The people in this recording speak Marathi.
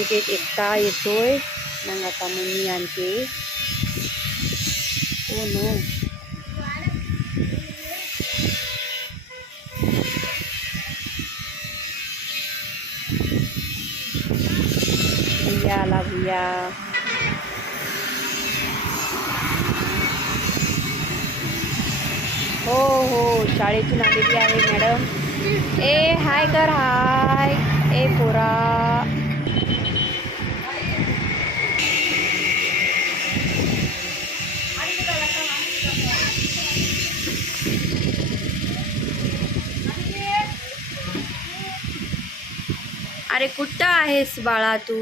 अनिकेत एकटा येतोय, मग आता मी आणते. हो नो, भैया आला भैया. हो हो, शाळेतून आलेली आहे मॅडम. ए हाय कर, हाय. ए पोरा, अरे कुठं आहेस बाळा तू?